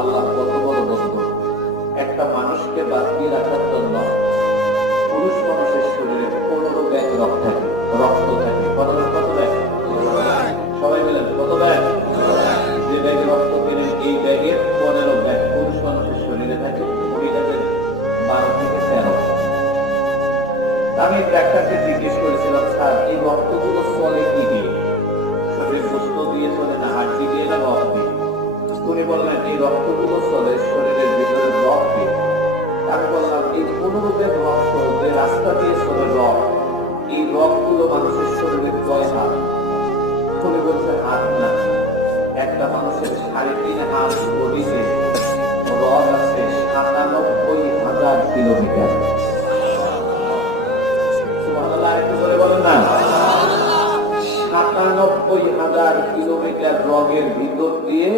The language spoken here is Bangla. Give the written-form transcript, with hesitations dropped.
আল্লাহ কত বড় বন্ধু। একটা মানুষকে বাঁচিয়ে রাখার জন্য পুরুষ মানুষের শরীরে 15 ব্যাগ রক্ত থাকে। কত ব্যাগ? সবাই মিলেন কত ব্যাগ? যে ব্যাগে রক্ত কিনে এই ব্যাগের 15 ব্যাগ পুরুষ মানুষের শরীরে থাকে, মহিলাদের 12 থেকে 13। আমি ডাক্তারকে জিজ্ঞেস করেছিলাম, স্যার এই রক্তগুলো চলে কি দিয়ে? শরীরের গোস্ত দিয়ে চলে না হাড্ডি দিয়ে না রক্ত দিয়ে? উনি বললেন এই রক্তগুলো চলে শরীরের ভিতরে রক্ত দিয়ে। আমি বললাম এই 15 ব্যাগ রক্ত যে রাস্তা দিয়ে চলে রক্ত, এই রক্তগুলো মানুষের শরীরে কয় হাত? উনি বলছে হাত না, একটা মানুষের 3.5 হাত বডিতে রগ আছে 97,000 কিলোমিটার। বলেন না, 97,000 কিলোমিটার রগের ভিতর দিয়ে